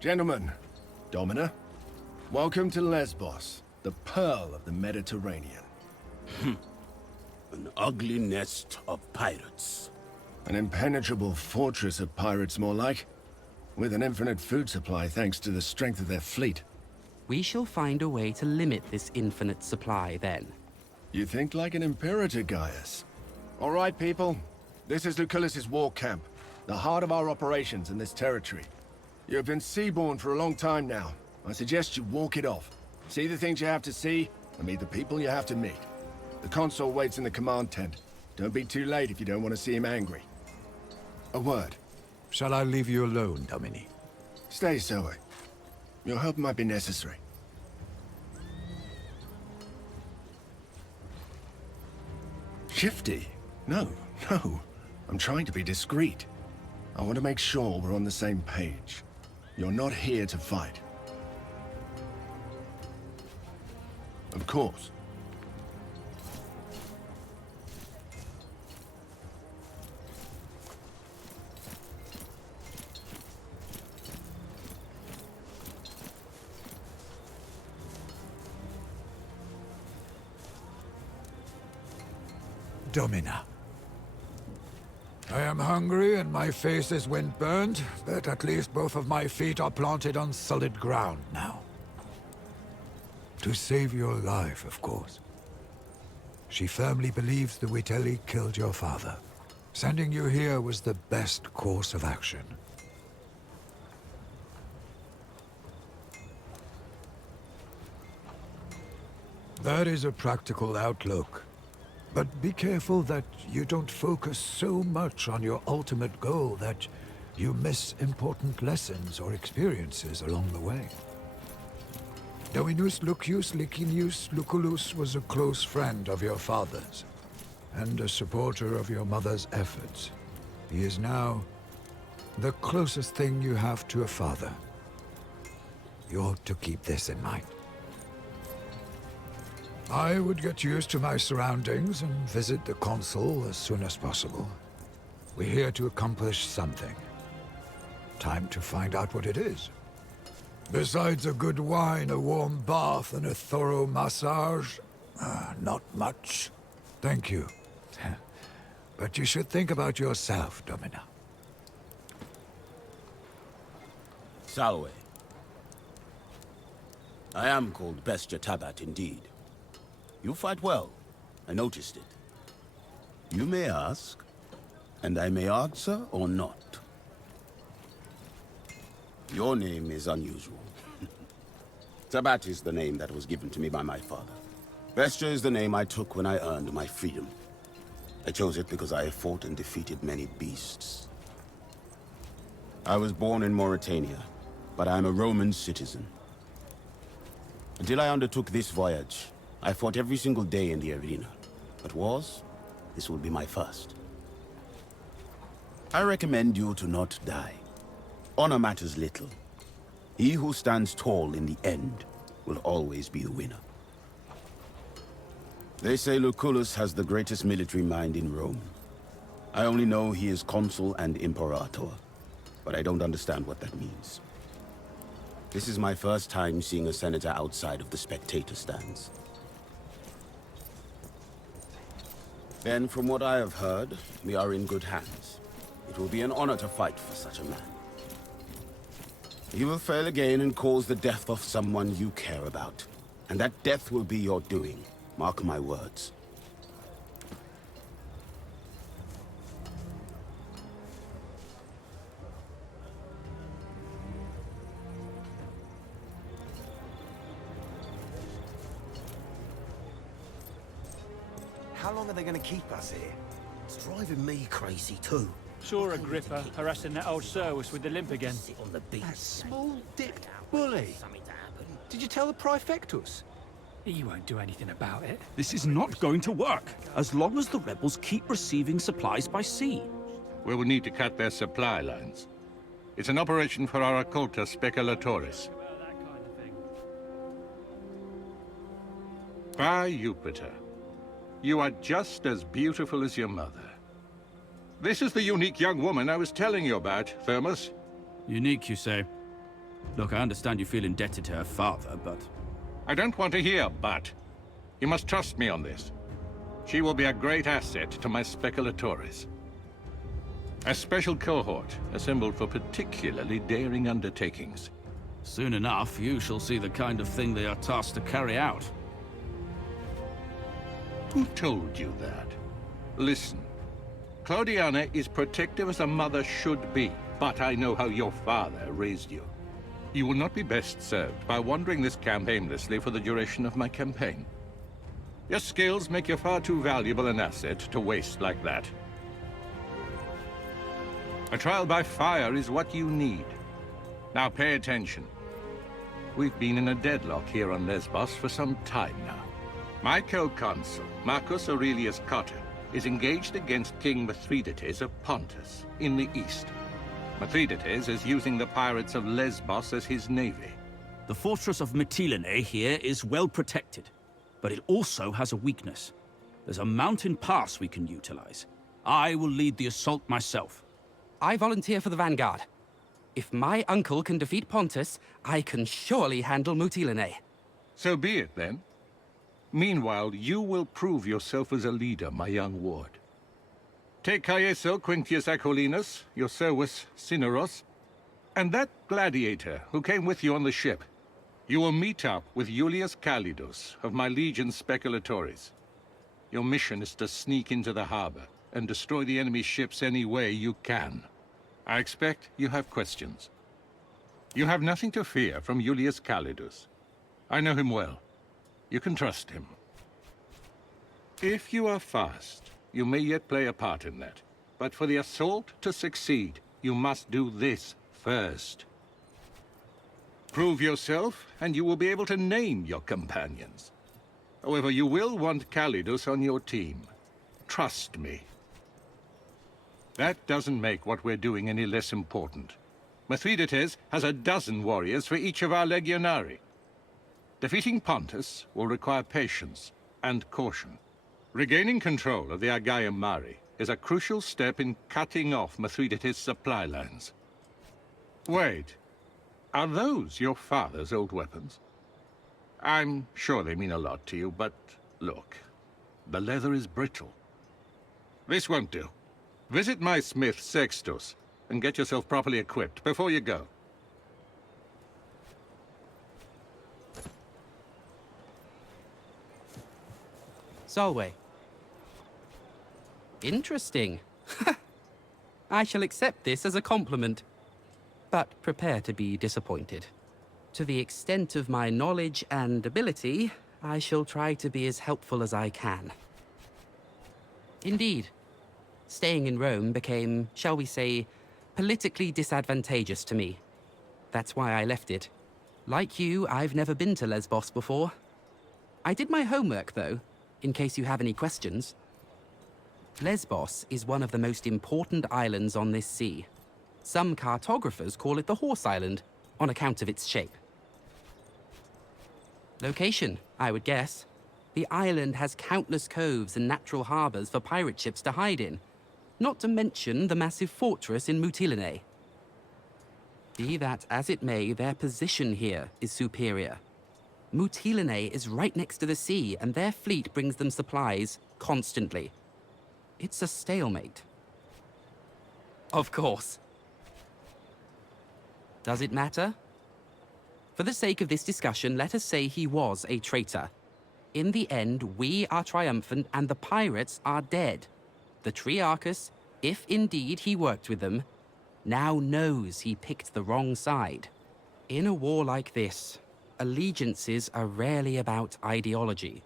Gentlemen, Domina, welcome to Lesbos, the pearl of the Mediterranean. An ugly nest of pirates. An impenetrable fortress of pirates, more like. With an infinite food supply thanks to the strength of their fleet. We shall find a way to limit this infinite supply, then. You think like an imperator, Gaius. All right, people. This is Lucullus's war camp, the heart of our operations in this territory. You have been seaborne for a long time now. I suggest you walk it off. See the things you have to see, and meet the people you have to meet. The consul waits in the command tent. Don't be too late if you don't want to see him angry. A word. Shall I leave you alone, Domini? Stay, Zoe. Your help might be necessary. Shifty? No. I'm trying to be discreet. I want to make sure we're on the same page. You're not here to fight. Of course. Domina. I am hungry and my face is wind-burned, but at least both of my feet are planted on solid ground now. To save your life, of course. She firmly believes the Witelli killed your father. Sending you here was the best course of action. That is a practical outlook. But be careful that you don't focus so much on your ultimate goal that you miss important lessons or experiences along the way. Dominus Lucius Licinius Lucullus was a close friend of your father's, and a supporter of your mother's efforts. He is now the closest thing you have to a father. You ought to keep this in mind. I would get used to my surroundings and visit the consul as soon as possible. We're here to accomplish something. Time to find out what it is. Besides a good wine, a warm bath, and a thorough massage, not much. Thank you. But you should think about yourself, Domina. Salwe. I am called Bestia Tabat indeed. You fight well. I noticed it. You may ask, and I may answer or not. Your name is unusual. Tabat is the name that was given to me by my father. Bestia is the name I took when I earned my freedom. I chose it because I have fought and defeated many beasts. I was born in Mauritania, but I am a Roman citizen. Until I undertook this voyage, I fought every single day in the arena. But wars, this will be my first. I recommend you to not die. Honor matters little. He who stands tall in the end will always be the winner. They say Lucullus has the greatest military mind in Rome. I only know he is consul and imperator, but I don't understand what that means. This is my first time seeing a senator outside of the spectator stands. Then, from what I have heard, we are in good hands. It will be an honor to fight for such a man. He will fail again and cause the death of someone you care about. And that death will be your doing. Mark my words. How long are they going to keep us here? It's driving me crazy too. Saw Agrippa harassing that old Servus with the limp again. Sit on the beach. That small-dipped bully. Something to happen. Did you tell the Praefectus? He won't do anything about it. This is not going to work, as long as the rebels keep receiving supplies by sea. We will need to cut their supply lines. It's an operation for our occulta speculatores. That kind of thing. By Jupiter, you are just as beautiful as your mother. This is the unique young woman I was telling you about, Thermos. Unique, you say? Look, I understand you feel indebted to her father, but... I don't want to hear but. You must trust me on this. She will be a great asset to my speculatores. A special cohort assembled for particularly daring undertakings. Soon enough, you shall see the kind of thing they are tasked to carry out. Who told you that? Listen. Claudiana is protective as a mother should be, but I know how your father raised you. You will not be best served by wandering this camp aimlessly for the duration of my campaign. Your skills make you far too valuable an asset to waste like that. A trial by fire is what you need. Now pay attention. We've been in a deadlock here on Lesbos for some time now. My co-consul, Marcus Aurelius Cotta, is engaged against King Mithridates of Pontus, in the east. Mithridates is using the pirates of Lesbos as his navy. The fortress of Mytilene here is well protected, but it also has a weakness. There's a mountain pass we can utilize. I will lead the assault myself. I volunteer for the vanguard. If my uncle can defeat Pontus, I can surely handle Mytilene. So be it, then. Meanwhile, you will prove yourself as a leader, my young ward. Take Caeso Quintius Acollinus, your Servus Cineros, and that gladiator who came with you on the ship. You will meet up with Iulius Calidus of my legion speculatores. Your mission is to sneak into the harbor and destroy the enemy ships any way you can. I expect you have questions. You have nothing to fear from Iulius Calidus. I know him well. You can trust him. If you are fast, you may yet play a part in that. But for the assault to succeed, you must do this first. Prove yourself, and you will be able to name your companions. However, you will want Calidus on your team. Trust me. That doesn't make what we're doing any less important. Mithridates has a dozen warriors for each of our legionari. Defeating Pontus will require patience and caution. Regaining control of the Aegaeum Mare is a crucial step in cutting off Mithridates' supply lines. Wait, are those your father's old weapons? I'm sure they mean a lot to you, but look, the leather is brittle. This won't do. Visit my smith, Sextus, and get yourself properly equipped before you go. Solway. Interesting. I shall accept this as a compliment, but prepare to be disappointed. To the extent of my knowledge and ability, I shall try to be as helpful as I can. Indeed, staying in Rome became, shall we say, politically disadvantageous to me. That's why I left it. Like you, I've never been to Lesbos before. I did my homework, though, in case you have any questions. Lesbos is one of the most important islands on this sea. Some cartographers call it the Horse Island, on account of its shape. Location, I would guess. The island has countless coves and natural harbors for pirate ships to hide in, not to mention the massive fortress in Mytilene. Be that as it may, their position here is superior. Mytilene is right next to the sea, and their fleet brings them supplies constantly. It's a stalemate. Of course. Does it matter? For the sake of this discussion, let us say he was a traitor. In the end, we are triumphant and the pirates are dead. The Triarchus, if indeed he worked with them, now knows he picked the wrong side. In a war like this, allegiances are rarely about ideology.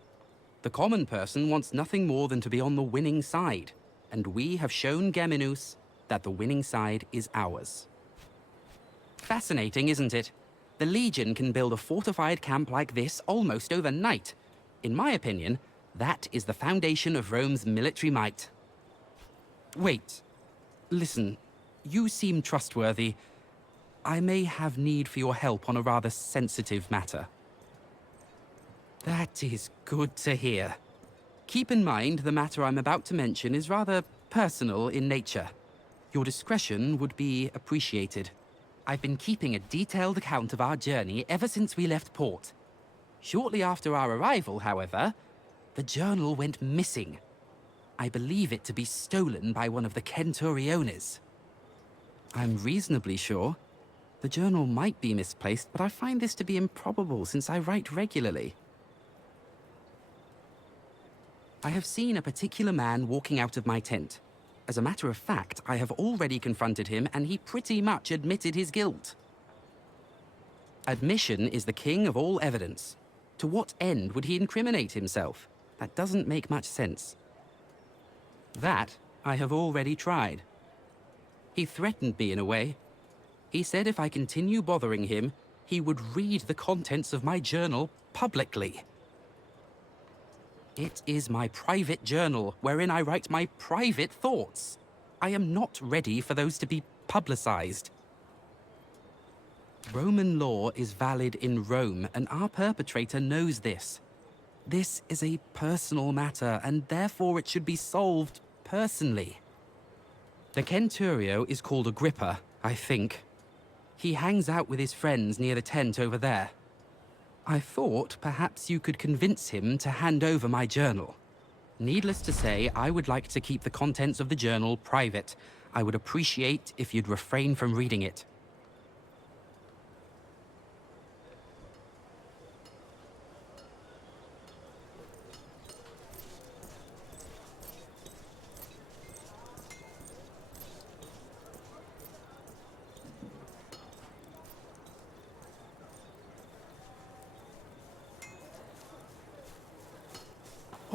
The common person wants nothing more than to be on the winning side, and we have shown Geminus that the winning side is ours. Fascinating, isn't it? The Legion can build a fortified camp like this almost overnight. In my opinion, that is the foundation of Rome's military might. Wait. Listen, you seem trustworthy. I may have need for your help on a rather sensitive matter. That is good to hear. Keep in mind the matter I'm about to mention is rather personal in nature. Your discretion would be appreciated. I've been keeping a detailed account of our journey ever since we left port. Shortly after our arrival, however, the journal went missing. I believe it to be stolen by one of the Centuriones. I'm reasonably sure the journal might be misplaced, but I find this to be improbable since I write regularly. I have seen a particular man walking out of my tent. As a matter of fact, I have already confronted him and he pretty much admitted his guilt. Admission is the king of all evidence. To what end would he incriminate himself? That doesn't make much sense. That I have already tried. He threatened me in a way. He said if I continue bothering him, he would read the contents of my journal publicly. It is my private journal, wherein I write my private thoughts. I am not ready for those to be publicized. Roman law is valid in Rome, and our perpetrator knows this. This is a personal matter, and therefore it should be solved personally. The Centurio is called Agrippa, I think. He hangs out with his friends near the tent over there. I thought perhaps you could convince him to hand over my journal. Needless to say, I would like to keep the contents of the journal private. I would appreciate if you'd refrain from reading it.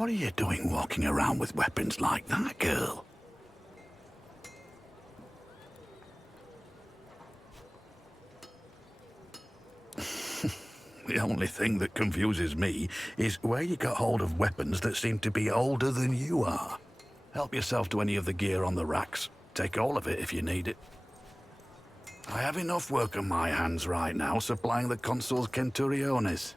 What are you doing walking around with weapons like that, girl? The only thing that confuses me is where you got hold of weapons that seem to be older than you are. Help yourself to any of the gear on the racks. Take all of it if you need it. I have enough work on my hands right now supplying the consul's Centuriones.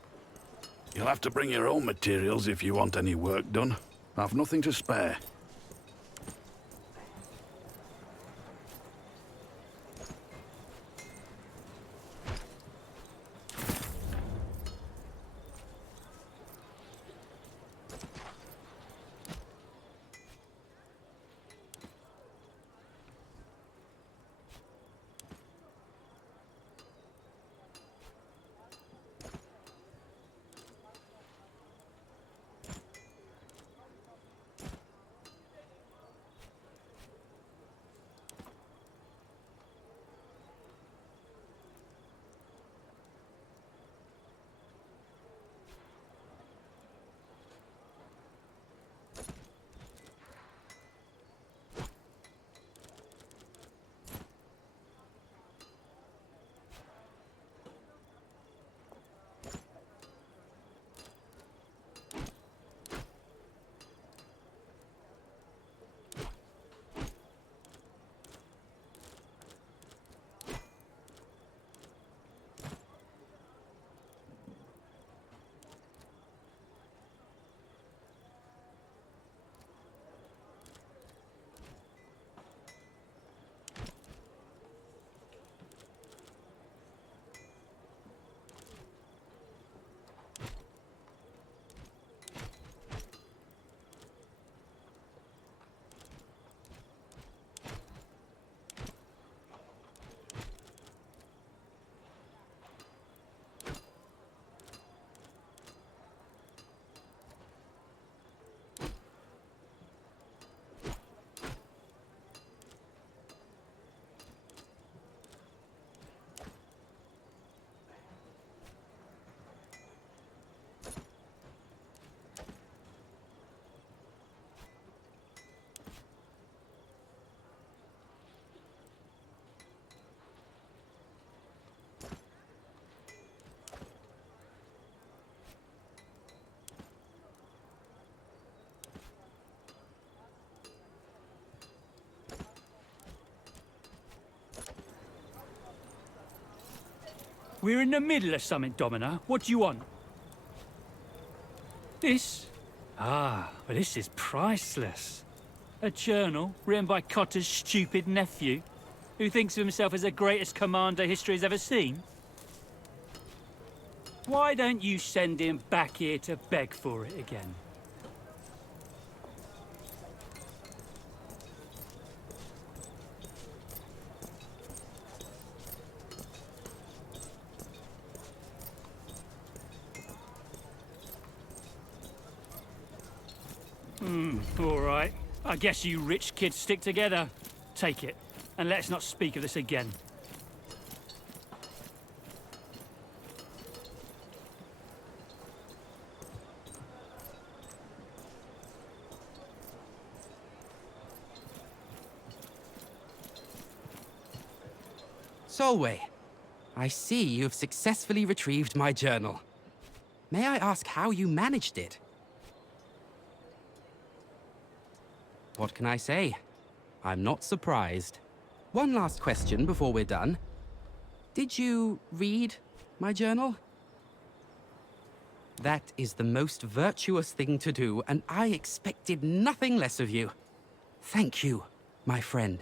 You'll have to bring your own materials if you want any work done. I've nothing to spare. We're in the middle of something, Domina. What do you want? This? Ah, well, this is priceless. A journal written by Cotter's stupid nephew. Who thinks of himself as the greatest commander history's ever seen? Why don't you send him back here to beg for it again? All right. I guess you rich kids stick together. Take it, and let's not speak of this again. Solway, I see you've successfully retrieved my journal. May I ask how you managed it? What can I say? I'm not surprised. One last question before we're done. Did you read my journal? That is the most virtuous thing to do, and I expected nothing less of you. Thank you, my friend.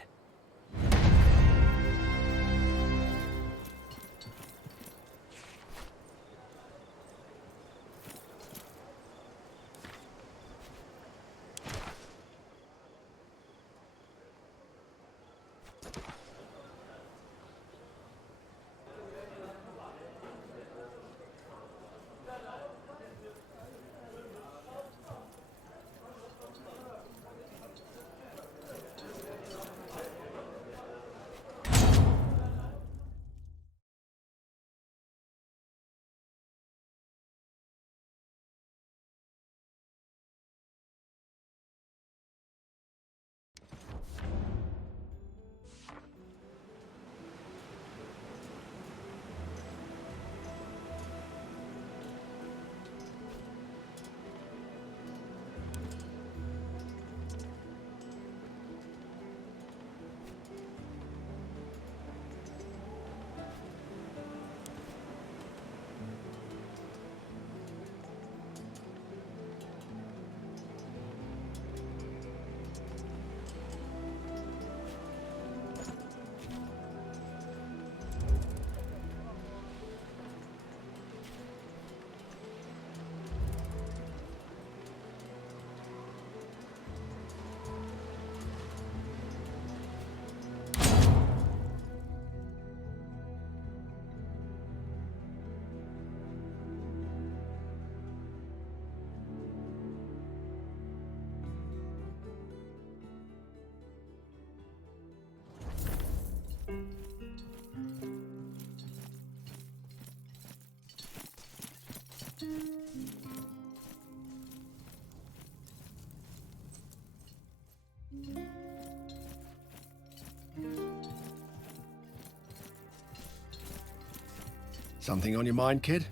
Something on your mind, kid?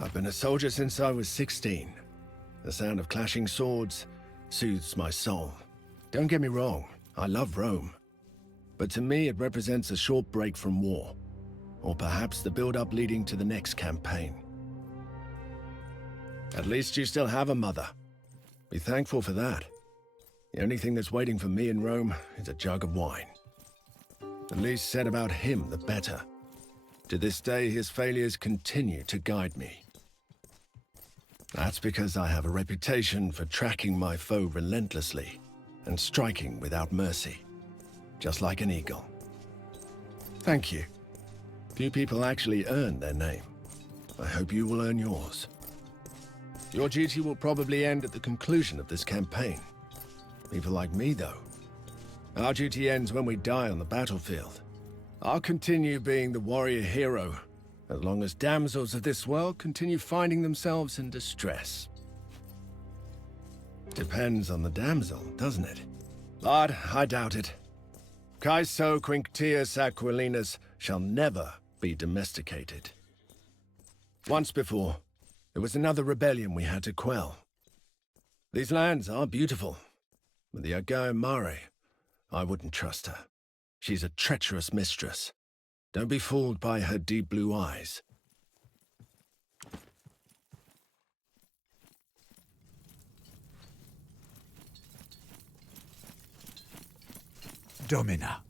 I've been a soldier since I was 16. The sound of clashing swords soothes my soul. Don't get me wrong, I love Rome. But to me, it represents a short break from war. Or perhaps the build-up leading to the next campaign. At least you still have a mother. Be thankful for that. The only thing that's waiting for me in Rome is a jug of wine. The least said about him, the better. To this day, his failures continue to guide me. That's because I have a reputation for tracking my foe relentlessly and striking without mercy, just like an eagle. Thank you. Few people actually earn their name. I hope you will earn yours. Your duty will probably end at the conclusion of this campaign. People like me, though. Our duty ends when we die on the battlefield. I'll continue being the warrior hero, as long as damsels of this world continue finding themselves in distress. Depends on the damsel, doesn't it? But I doubt it. Caeso Quinctius Aquilinus shall never be domesticated. Once before, there was another rebellion we had to quell. These lands are beautiful, but the Agae Mare, I wouldn't trust her. She's a treacherous mistress. Don't be fooled by her deep blue eyes. Domina.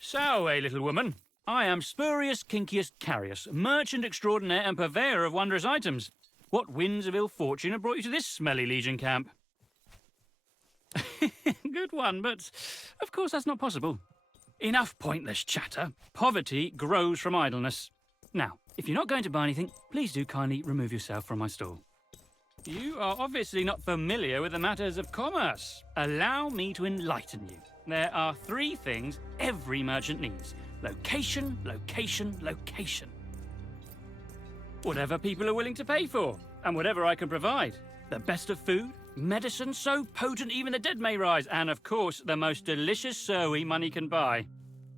So, little woman, I am Spurius Kincius Carius, merchant extraordinaire and purveyor of wondrous items. What winds of ill fortune have brought you to this smelly Legion camp? Good one, but of course that's not possible. Enough pointless chatter. Poverty grows from idleness. Now, if you're not going to buy anything, please do kindly remove yourself from my stall. You are obviously not familiar with the matters of commerce. Allow me to enlighten you. There are 3 things every merchant needs. Location, location, location. Whatever people are willing to pay for, and whatever I can provide. The best of food, medicine so potent even the dead may rise, and of course, the most delicious Surwey money can buy.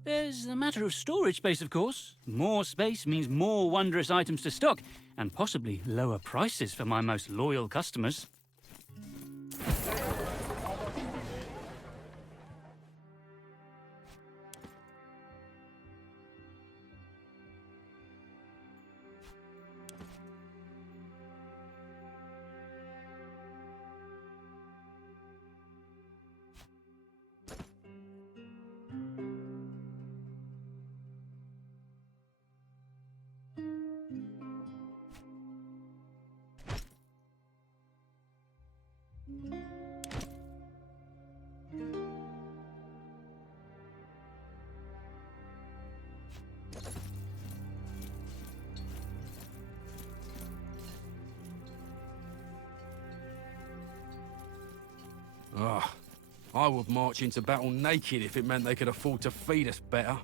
There's a matter of storage space, of course. More space means more wondrous items to stock, and possibly lower prices for my most loyal customers. I would march into battle naked if it meant they could afford to feed us better.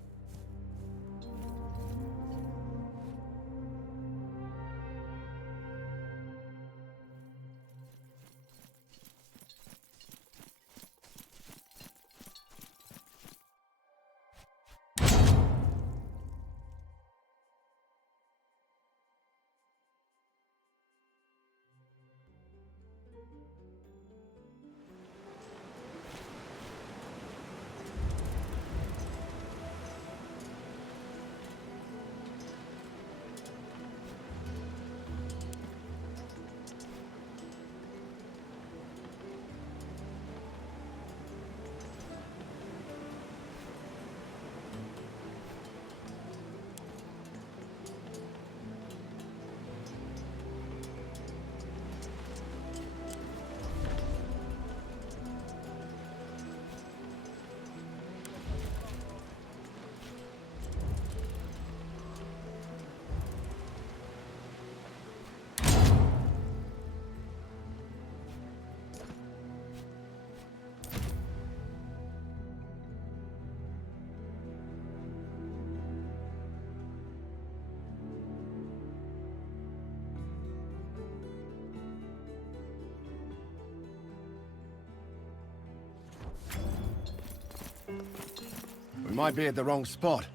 We might be at the wrong spot.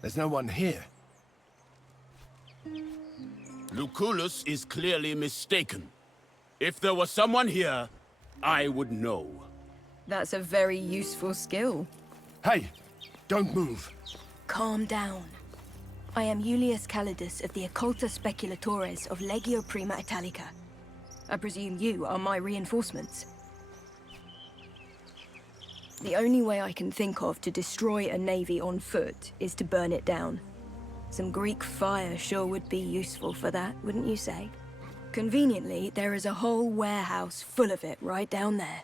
There's no one here. Lucullus is clearly mistaken. If there was someone here, I would know. That's a very useful skill. Hey, don't move. Calm down. I am Julius Calidus of the Occulta Speculatores of Legio Prima Italica. I presume you are my reinforcements. The only way I can think of to destroy a navy on foot is to burn it down. Some Greek fire sure would be useful for that, wouldn't you say? Conveniently, there is a whole warehouse full of it right down there.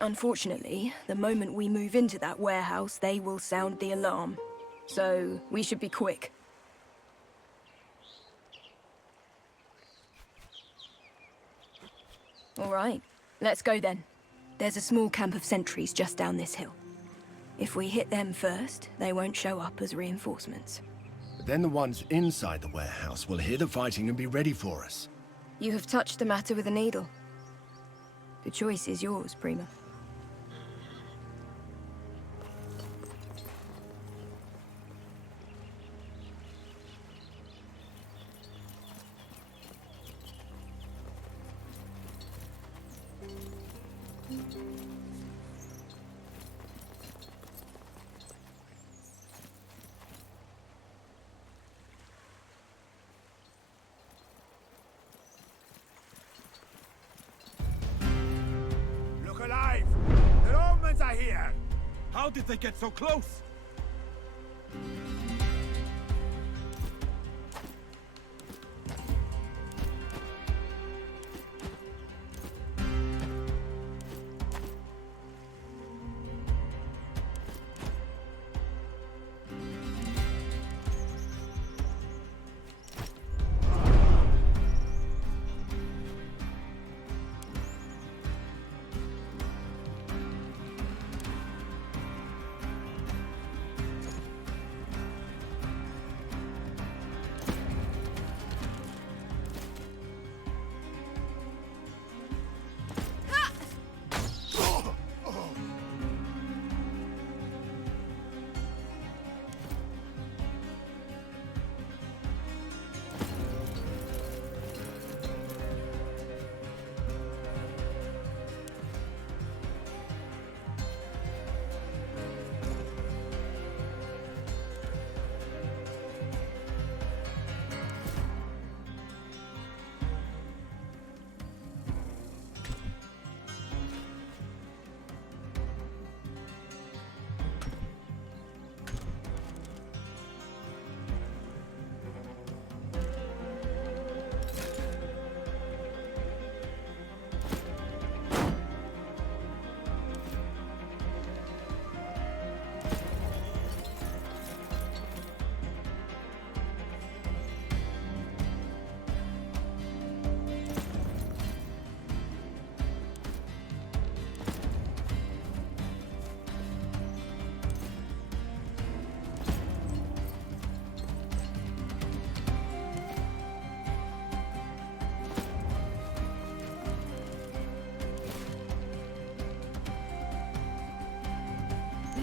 Unfortunately, the moment we move into that warehouse, they will sound the alarm. So, we should be quick. All right, let's go then. There's a small camp of sentries just down this hill. If we hit them first, they won't show up as reinforcements. But then the ones inside the warehouse will hear the fighting and be ready for us. You have touched the matter with a needle. The choice is yours, Prima. How did they get so close?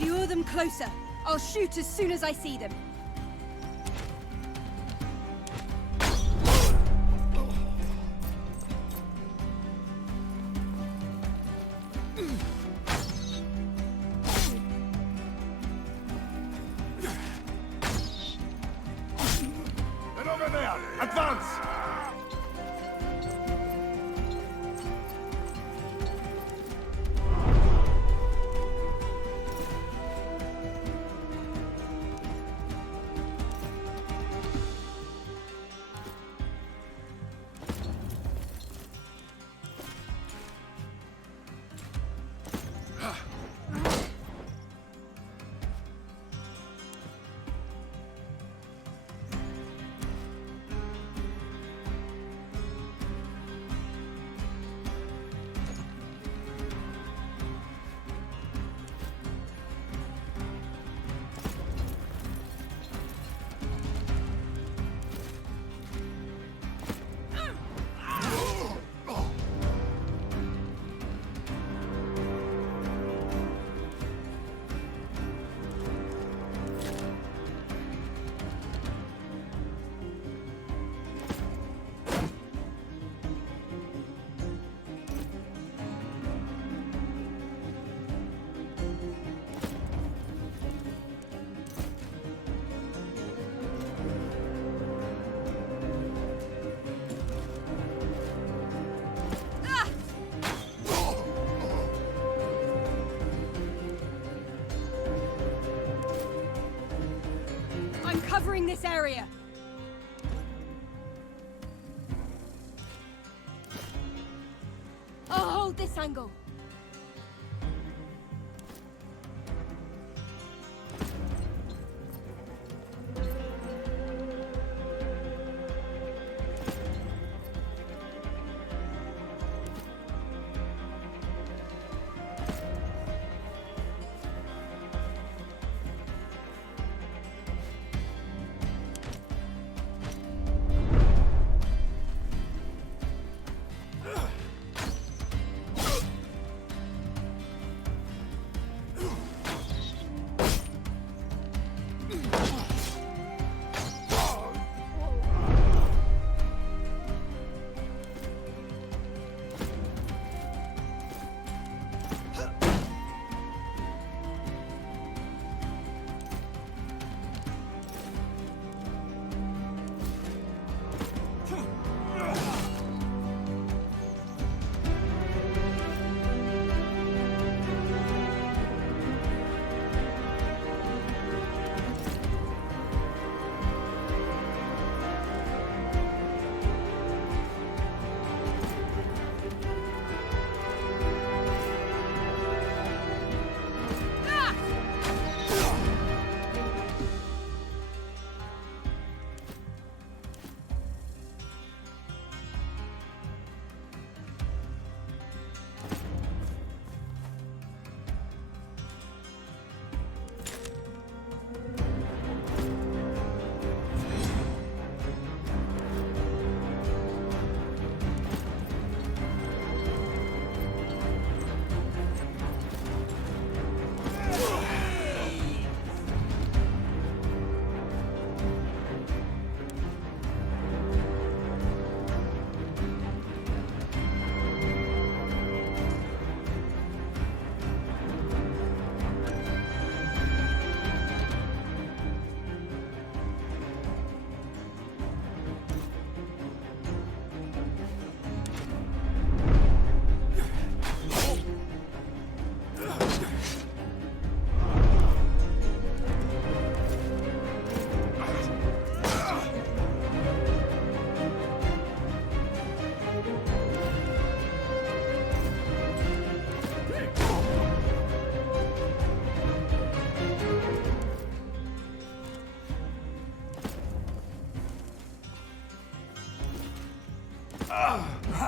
Lure them closer. I'll shoot as soon as I see them. They're over there! Advance! I'm covering this area. I'll hold this angle.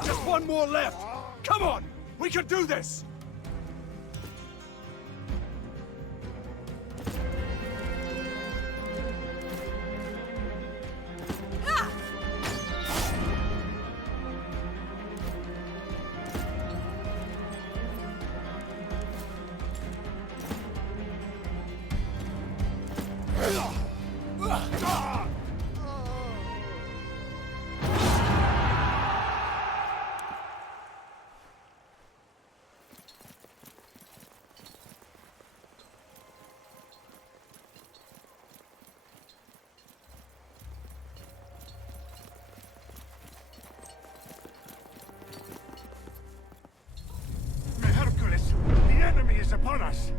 Just one more left! Come on! We can do this! Hercules, the enemy is upon us!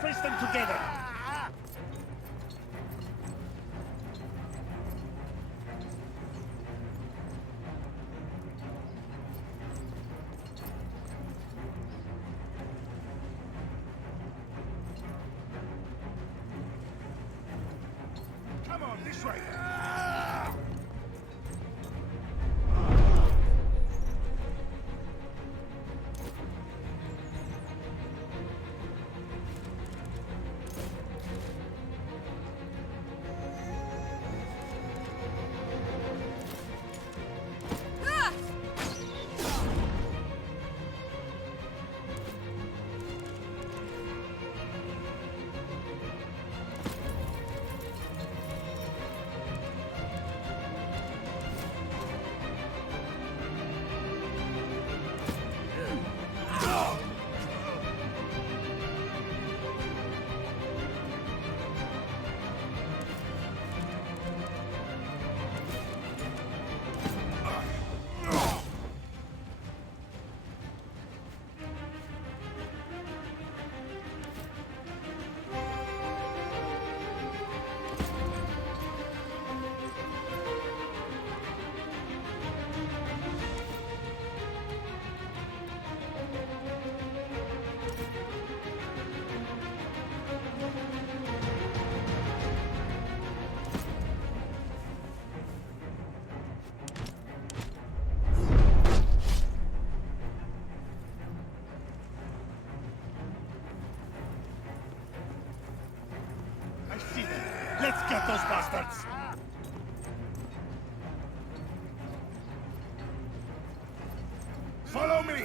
Face them together! Come on, this way! See them. Let's get those bastards! Follow me!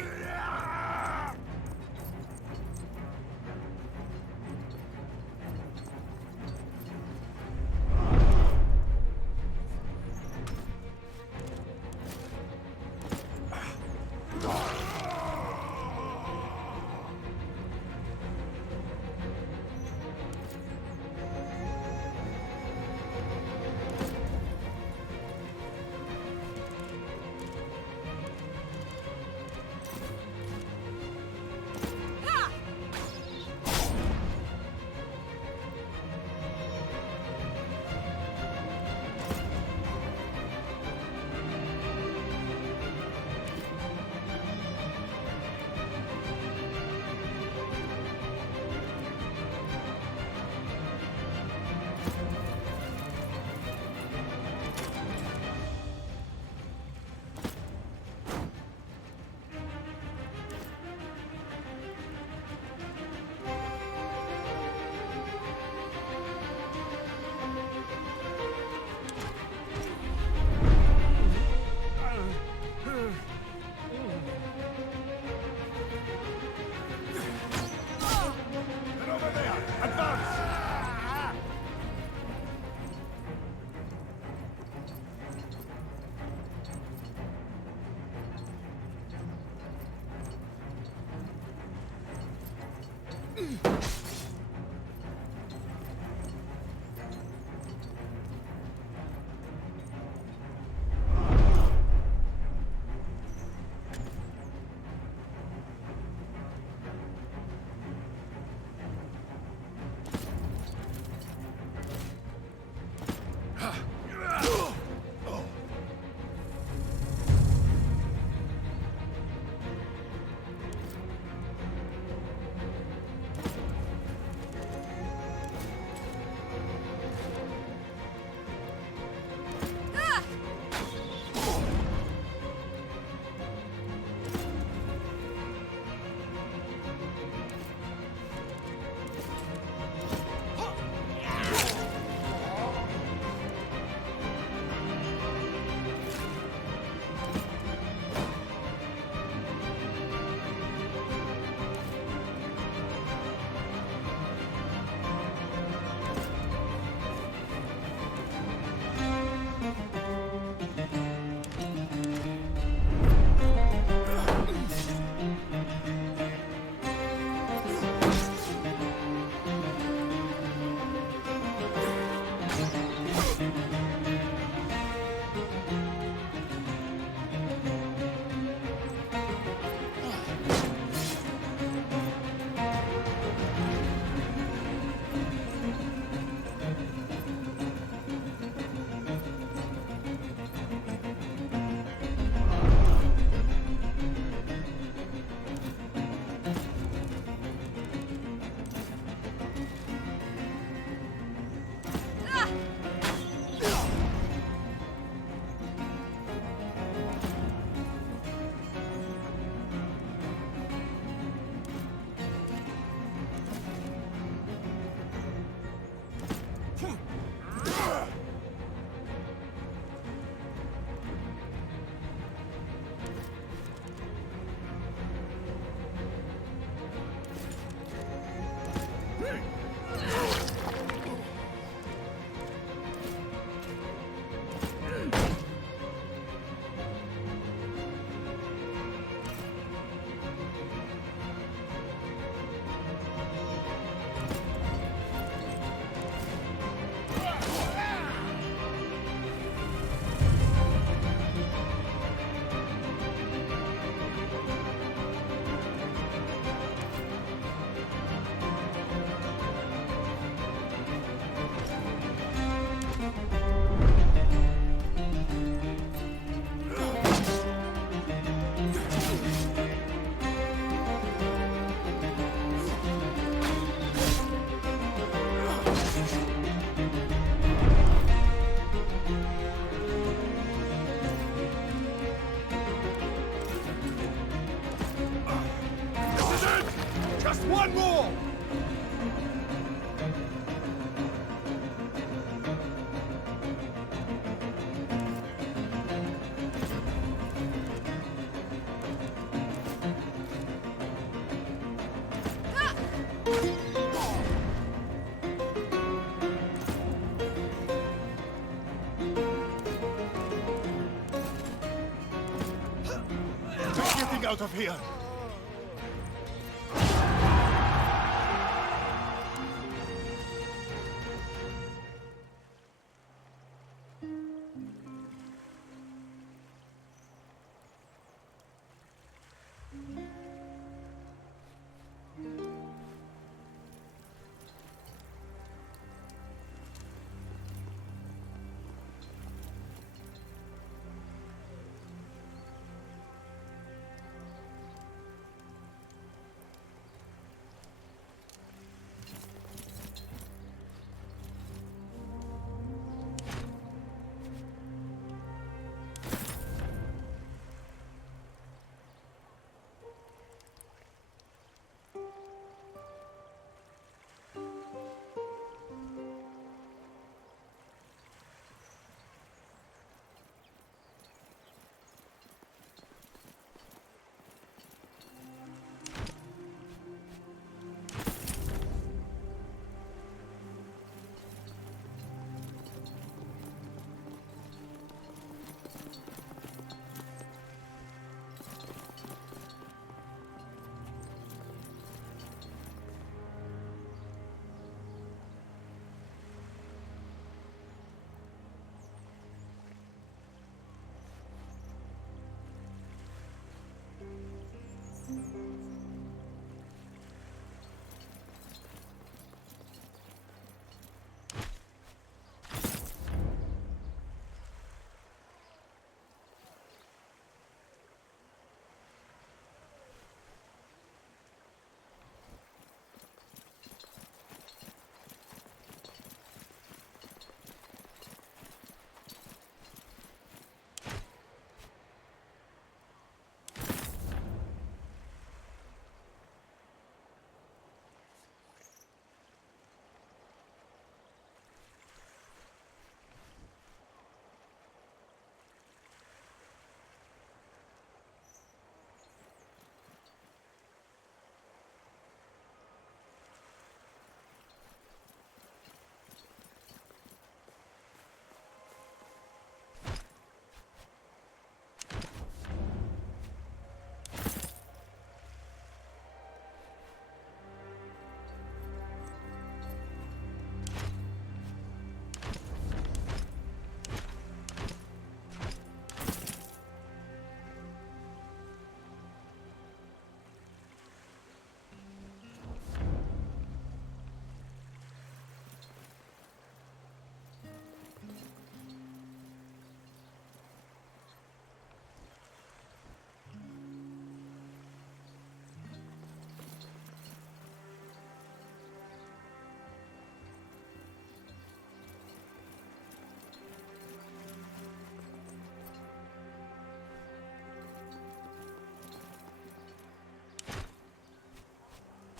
getting out of here!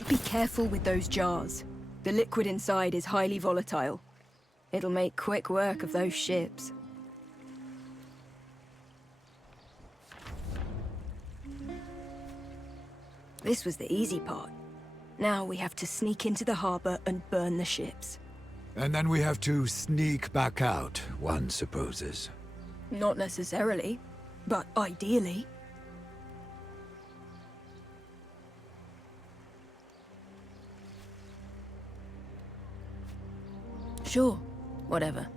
Be careful with those jars. The liquid inside is highly volatile. It'll make quick work of those ships. This was the easy part. Now we have to sneak into the harbor and burn the ships. And then we have to sneak back out, one supposes. Not necessarily, but ideally. Sure, whatever.